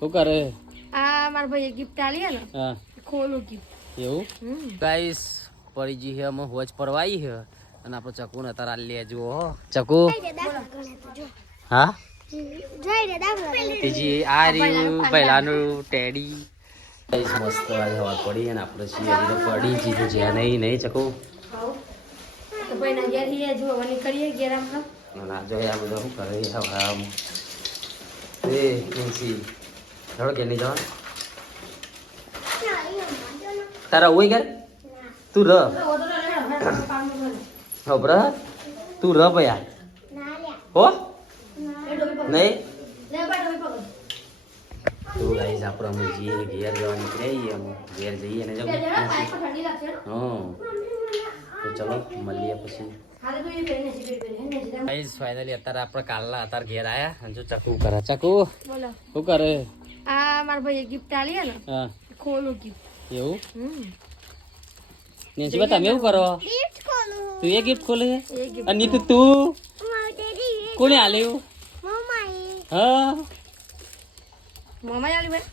શું કરે? આ મારા ભાઈ ગિફ્ટ આલી હે ને હા ખોલું ગિફ્ટ એવું ગાઈસ પડી જી હે અમે હોજ પરવાઈ હે અને આપણો ચકુ ને તારા લેજો હો ચકુ હા બીજી આ રહ્યું પહેલાનું ટેડી ગાઈસ મસ્ત આજે હવા પડી અને આપણે છીએ હજી તો પડી જીધું છે નહીં નહીં ચકુ તો ભાઈ ના ઘેર હી જોવાની કરીએ ઘેર આપણે ના જો આ બધું શું કરે હવા આમ એ તુલસી ધડ કે નહીં જવાનું તારા હોય ઘર તું ર ખબર તું ર ભયા હો નહીં તો ગાઈસ આપણે અમે જઈએ ઘેર જવા નીકળીએ અમે ઘેર જઈએ ને જવું હા તો ચલો મળીએ પછી ગાઈસ ફાઇનલી અત્યારે આપણે કાલના અત્યારે ઘેર આયા અને જો ચકુ કરે ચકુ બોલો શું કરે આ મારા ભાઈ ગિફ્ટ આલી હે ને હા ખોલું ગિફ્ટ એવું નેન્સી બા તમે એવું કરો તું એ ગિફ્ટ ખોલે એ ગિફ્ટ અને નીતુ તું કોને આલ્યું હા મમ્મા આલી ભાઈ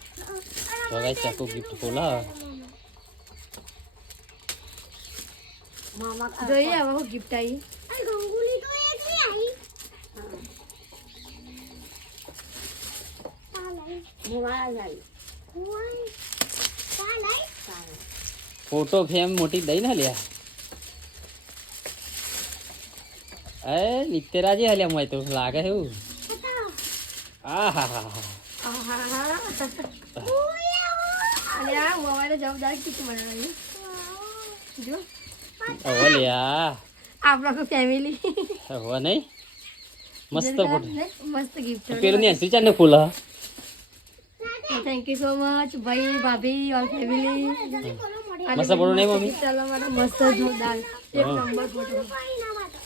તો ગાઈસ ચકુ ગિફ્ટ ખોલા જોઈએ હવે હું ગિફ્ટ આવી ફોટો ફ્રેમ મોટી દઈ ને લ્યા એ નિત્યરાજે હલ્યા મોય તો લાગે એવું આ હા હા અને આ મોબાઈલ જવાબદાર કેટલી બનાવવાની જો હવે લ્યા આપણા તો ફેમિલી હવે નહીં મસ્ત ફોટો મસ્ત ગિફ્ટ પેલું નેન્સી ચાને ખોલા થેન્ક યુ સો મચ ભાઈ ભાભી ઓર ફેમિલી મસ્ત ફોટો નહીં મમ્મી ચાલો મારો મસ્ત જોરદાર એક નંબર ફોટો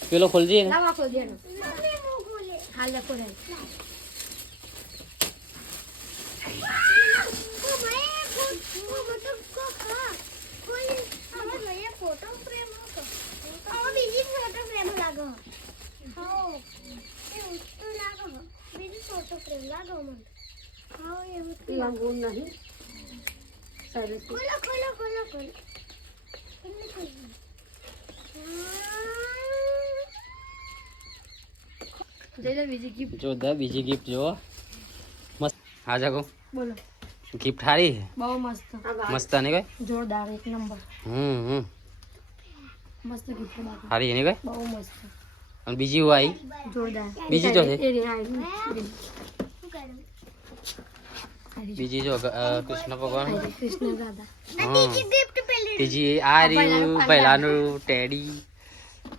પેલો ખોલજે ને લાવા ખોલ દેનો હાલ લખો રે બીજી ગિફ્ટ જો દા બીજી ગિફ્ટ જો મસ્ત હા જાગો બોલો ગિફ્ટ હારી બહુ મસ્ત મસ્ત નહીં કઈ જોરદાર એક નંબર મસ્ત ગિફ્ટ બાકી હારી એની કઈ બહુ મસ્ત અને બીજી હોય જોરદાર બીજી જો છે એ રે બીજી જો કૃષ્ણ ભગવાન કૃષ્ણ દાદા હા બીજી આ રહ્યું પહેલાનું ટેડી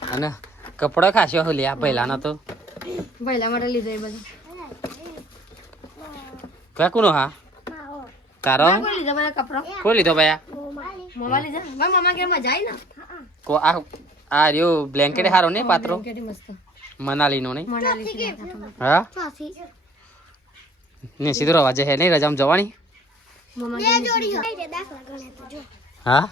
અને કપડા ખાસ્યો હો લ્યા પહેલાના તો પહેલા માટે લીધા એ બધા કાકુનો હા તારો કોઈ લીધા બધા કપડા કોઈ લીધો ભયા મમ્મા લીધા મારા મમ્મા કે મજા આવી ને કો આ રહ્યો બ્લેન્કેટ હારો ને પાત્રો કેટલી મસ્ત મનાલીનો નહીં મનાલી હા ને સીધો રવાજે હે નહીં રજામાં જવાની મમ્મા હા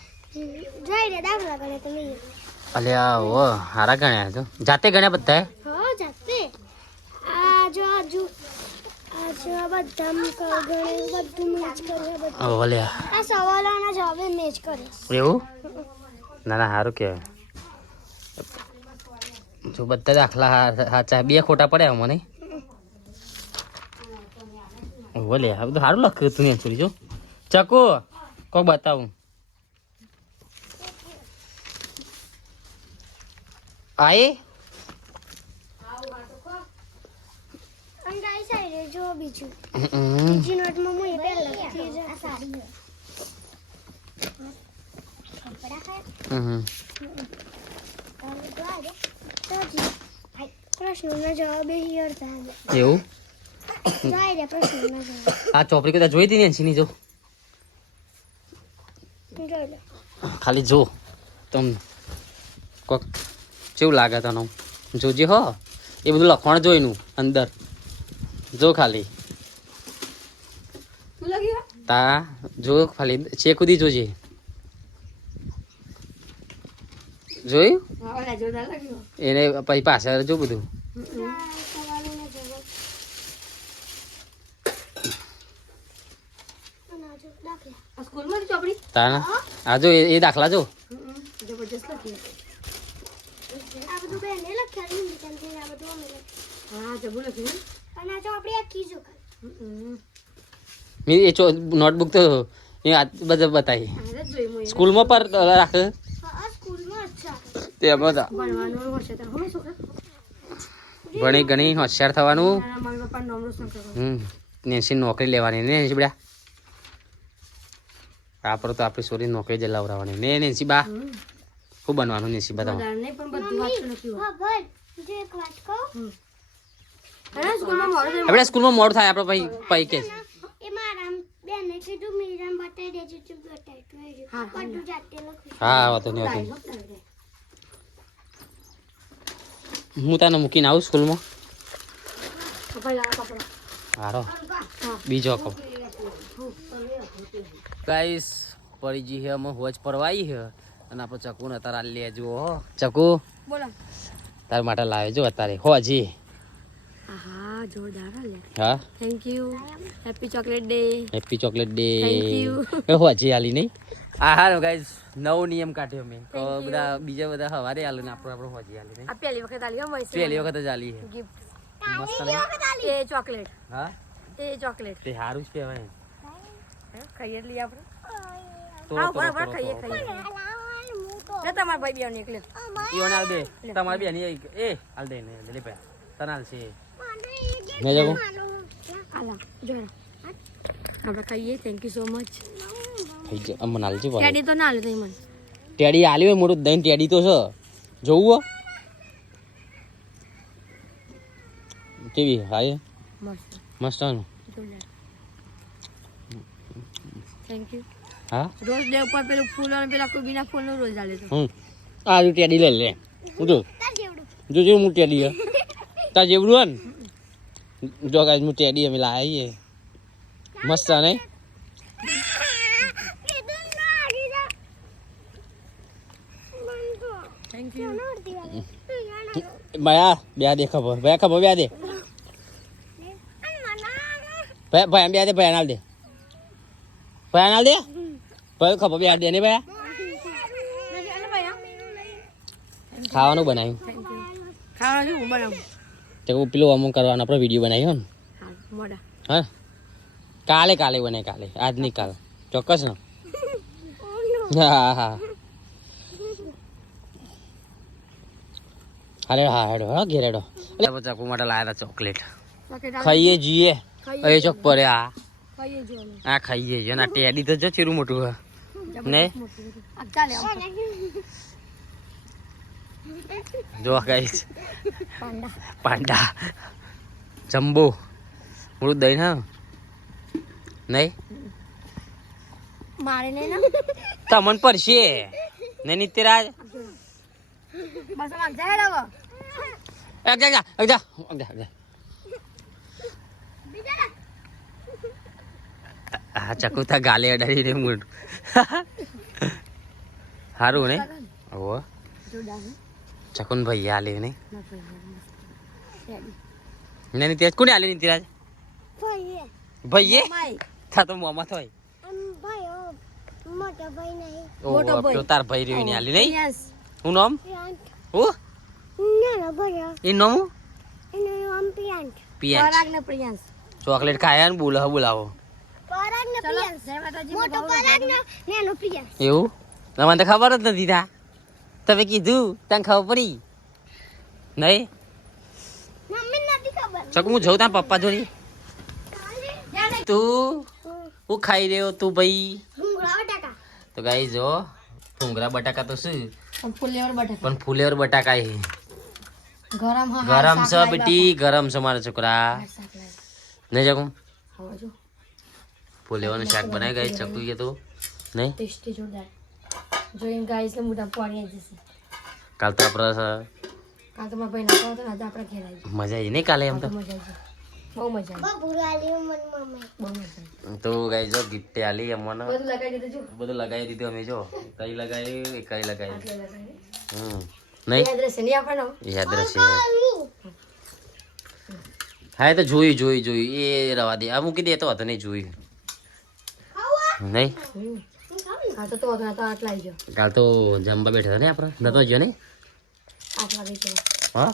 અલ્યા ઓ હારા ગણ્યા તો જાતે ગણ્યા બધા એવું ના ના સારું કહેવાય જો બધા દાખલા સાચા બે ખોટા પડ્યા મને બોલે આ બધું સારું લખ્યું તું ને છોરી જો ચકો કોક બતાવું આઈ એવું આ ચોપડી કદાચ જોઈ હતી ને એની જો ખાલી જો તમ કોક કેવું લાગે તને જોજે હો એ બધું લખવાનું જોઈનું અંદર જો ખાલી તા જો ખાલી ચેક સુધી જોજે જોયું એને પછી પાછળ જો બધું આ સ્કૂલમાં ચોપડી તાના આ જો એ દાખલા જો જબરજસ્ત લખી હા જબું લખ્યું મેં એ નોટબુક તો એ બધા બતાવી અરે જોઈ હું સ્કૂલમાં પર રાખે તે બધા ભણવાનું હશે તો હવે છોકરા ભણી ગણી હોશિયાર થવાનું મારા મમ્મી પપ્પા નામ રોશન કરવાનું નેન્સી નોકરી લેવાની ને નેન્સી બેડા આપણે તો આપણી છોરી નોકરી જ લાવડાવવાની ને નેન્સી બા શું બનવાનું નેન્સી બા તમારે વધારે નહીં પણ બધું વાંચતું નથી અરે સ્કૂલમાં મોડું થયું. આપણે સ્કૂલમાં મોડ થાય આપણે પૈ કે હા વાતો નહીં હોતી હું તને મૂકીને આવું સ્કૂલમાં કપડાં લાવો, કપડાં. હારો બીજો કહું ગાઈસ પડી જી હે અમે હોજ પરવાઈ હે અને આપણે ચકુ ને અત્યારે લેજો હો ચકુ બોલો તાર માટે લાવે જો અત્યારે હોજી હા જોરદાર હો લે હા thank you happy chocolate day happy chocolate day Thank you. હોજી આલી નહીં આ હારો ગાઈસ નવો નિયમ કાઢ્યો મેં તો બધા બીજા બધા હવારે આલું ને આપણે હોજી આલી નહીં આ પહેલી વખત આલી હો મસ્ત પહેલી વખત જ આલી હે ગિફ્ટ મસ્ત નહીં એ ચોકલેટ હા એ ચોકલેટ તે હારું જ કહેવાય ખાઈએ જ લઈએ આપણે તો હા બરાબર ખાઈએ ખાઈએ લે તમારા ભાઈ બેન એકલે ઈવન આલ દે તમારી બેની એ આલ દે ને લે પે તનાલ છે ને જગો આલા જો આપણે ખાઈએ થેન્ક યુ સો મચ થઈ જ અમને આલ છે ટેડી તો ના લે તઈ મને ટેડી આલ્યો મોટું દહીં ટેડી તો છે જોવું હો કેવી હાય મસ્ત મસ્ત આનું જોરદાર થેન્ક યુ હા રોજ ડે ઉપર પેલું ફૂલ અને પેલા કોબીના ફૂલનું રોજ આલે તો આ જો ટેડી લે લે હું જો જો હું ટેડી હે તાર જેવડું હે ને જો ગાઈસ હું ટેડી અમે લાવીએ મસ્ત નહીં થેન્ક યુ ભયા બે દે ખબર ભયા ખબર બે દે ભયા બે દે ભયા નાલ દે ભયા નાલ દે ભયા ખબર બે દે ને ભયા ખાવાનું બનાવ્યું થેન્ક યુ ખાવા જો હું બનાવું તે પેલું અમુક કરવાનો આપણે વિડીયો બનાવ્યો ને હા મોડા હા કાલે કાલે બનાય કાલે આજ નહીં કાલે ચોક્કસ ને હા હા હાલે હા હેડો હા ઘેરેડો એટલે ચકુ માટે લાયા હતા ચોકલેટ ખાઈએ જીએ એ ચોક પડે આ ખાઈએ જો અમે આ ખાઈએ છે ને આ ટેડી તો જો ચેરું મોટું હે ને આ ચાલે જો ગાઈસ પાંડા પાંડા જમ્બો મોટું દહીં હા નહીં મારે નહીં ના તમન પડશે ને નિત્યરાજ બસ આમ જાય હવે હા ચકુ તા ગાલે અડાડી રે મોટું સારું ને ઓ જોરદાર ચકુન ભાઈ આલે ને ના ભાઈ ને નિત્યરાજ કોને આલે નિત્યરાજ ભાઈએ માય થા તો મોમાં થોય મોટો ઓ ભાઈ. તો તાર ભાઈ રહ્યો ને આલી નહીં યસ હું નામ ઓ એ નામ પિયાંચ પરાગ ને પ્રિયાંશ ચોકલેટ ખાયા ને બોલાવો ચલો જય માતાજી મોટો પરાગ ને નેનો પ્રિયાંશ એવું તમને તો ખબર જ નથી થા તમે કીધું તને ખબર પડી નહીં મમ્મી નથી ખબર ચકુ હું જઉં ત્યાં પપ્પા જોડી તું હું ખાઈ રહ્યો તું ભાઈ ભૂંગળા બટાકા તો ગાઈ જો ભૂંગળા બટાકા તો શું પણ ફુલેવર બટાકા પણ ફુલેવર બટાકા હે ગરમ હા ગરમ છે બેટી ગરમ છે મારા છોકરા નહીં જકું હવે જો ફુલેવરનું શાક બનાવી ગઈ ચકુ કે તો નહીં ટેસ્ટી જોરદાર જોઈને ગાઈસ ને મોટા પાણી આવી જશે કાલ તો આપણે કાલ તો મારા ભાઈ ના તો આજે આપણે ઘેર આવી મજા આવી નહીં કાલે એમ તો મજા આવી બહુ મજા આવી બહુ મજા આવી તો ગાઈ જો ગિફ્ટ આલી અમને બધું લગાવી દીધું જો બધું લગાવી દીધું અમે જો કઈ લગાવ્યું એ કઈ લગાવ્યું આટલે લગાવી નહીં યાદ રહેશે નહીં આપણને યાદ રહેશે હા એ તો જોયું એ રવા દે આ મૂકી દે તો હતો નહીં જોયું નહીં હા તો વગર તો આટલા આવી ગયો કાલ તો જમવા બેઠા હતા ને આપણે નતો ગયો ને આટલા આવી ગયો હા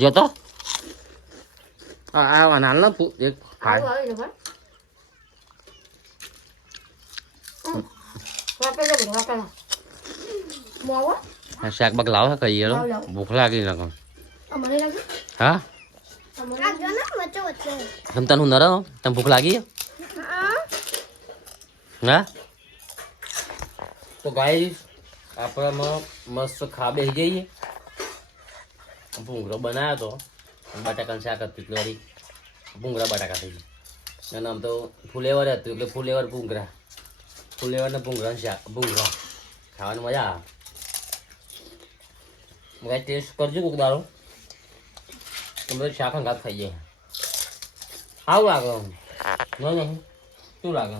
જતો આ નાલ ના એક આવું આવે ને પણ વાપેલા બધું વાપેલા મોવો શાક બાક લાવો કઈ યાર લાવ, લાવ. ભૂખ લાગી નાખો મને લાગે હા તમ તને હું નરો તને ભૂખ લાગી હા તો ગાઈસ આપણે મસ્ત ખા બેસી જઈએ ભૂંગળો બનાવ્યો તો બટાકાનું શાક હતું એટલે વળી ભૂંગળા બટાકા થઈ ગયા અને આમ તો ફુલેવર હતું એટલે ફુલેવર ભૂંગળા ફુલેવર ને ભૂંગળાનું શાક ભૂંગળા ખાવાની મજા આવે ગાઈ ટેસ્ટ કરજો કોક દારો તમે શાક અંગાત ખાઈ જાય સારું લાગે નહીં શું લાગે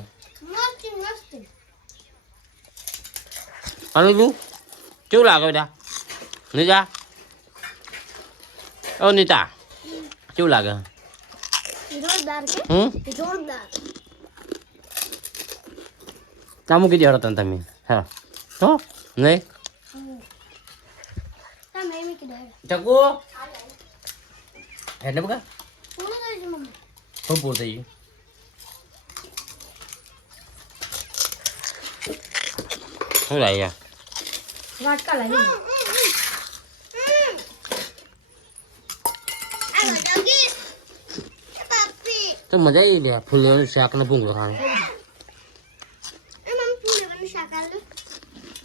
અને તું કેવું લાગે બેટા નીતા ઓ નીતા કેવું લાગે ના મૂકી દેડો તને તમે હા તો નહીં ચકુ હેડને બગા શું પૂરું થઈ ગયું શું લાગ્યા વાટકા લાગી તો મજા આવી લે ફૂલેવાનું શાક ને ભૂંગળો ખાવાનું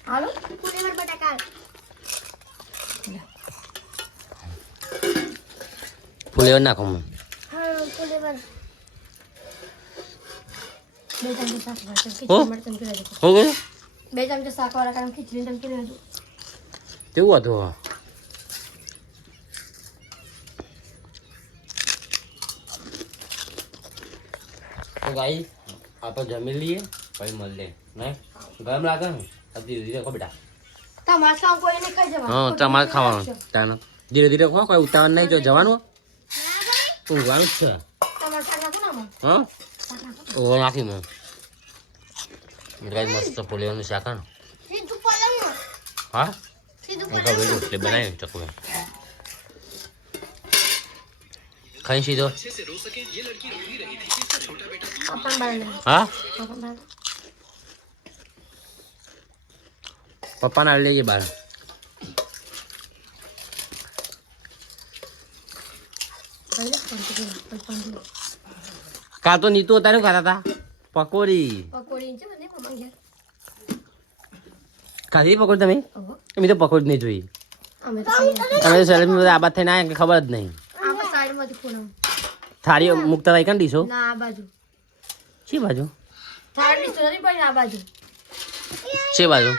હાલો ફૂલેવર નાખો મને બે ચમચી શાક વાળા હો? ખીચડી માટે ચમચી લેજો હો ગયું 2 ચમચી શાક વાળા કારણ ખીચડી ચમચી લેજો કેવું હતું આ? તો ગાઈ આપણે જમી લઈએ પછી મળીએ નહીં ગરમ લાગે ને ધીરે ધીરે ખો બેટા તમારે સાવ કોઈ નહીં ખાઈ જવાનું હા તમારે ખાવાનું તાને ધીરે ધીરે ખો કોઈ ઉતાવળ નહીં જો જવાનું ઊંઘવાનું જ છે તમારે શાક નાખો ને આમાં હા શાક નાખો ઓવો નાખી મેં ગાઈ મસ્ત ફૂલેવાનું શાક હા હા હું કહું રોટલી બનાવી ચકવે ખાઈ સીધો આપણ બાળ હા આપણ બાળ પપ્પાને આવી લઈએ બહાર કાં તો નીતુ અત્યારે ખાતા હતા પકોડી પકોડી છે મને મમ્મા ઘેર ખાધી પકોડી તમે ઓહો મેં તો પકોડી નહીં જોઈ અમે તો ખાઈ લીધી. તમે સેલેબ્સ બધા આબાદ થઈને આવ્યા કે ખબર જ નહીં આપણે સાઈડમાંથી ખૂણામાં. થાળી મુકતા હતા કઈ ડીશો ના આ બાજુ શી બાજુ થાળ નીચે નથી પડી આ બાજુ છે બાજુ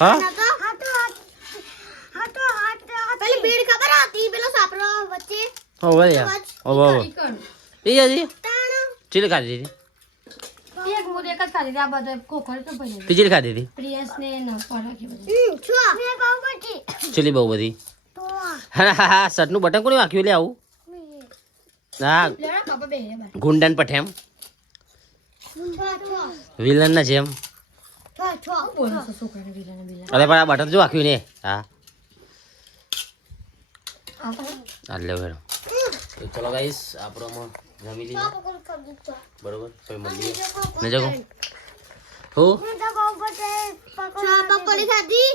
હા પેલી ભીડ ખબર હતી પેલો સાપરો વચ્ચે ઓ યાર ઓ ઈકણ. એ હજી ચીલી ખાધી હતી એક હું એક જ ખાધી હતી. આ બધા ખોખર તો પડી હતી. તીચીલી ખાધી હતી પ્રિયસ ને નફા રાખી બધી છો મેં કહું પછી ચીલી બહુ બધી તો હા હા હા શર્ટનું બટન કોને વાંખ્યું લે આવું હા લેવા કાપા બે રે બાર ગુંડન પઠેમ વિલન ના જેમ છો બોલો છો છોકરાને બીલાને બીલા અરે પણ આ બટન જો વાંખ્યું ને હા આ તો આ લે વેરો તો ચલો ગાઈસ આપણો જમી લઈએ બરોબર કોઈ મળીએ ને જગો હો પકોડી ખાધી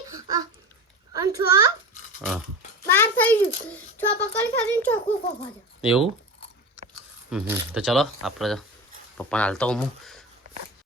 અને છો હા બાર થઈ ગયું છો પકોડી ખાધી ને ચોખ્ખું ખાધું એવું તો ચલો આપણે પપ્પાને હાલતો હું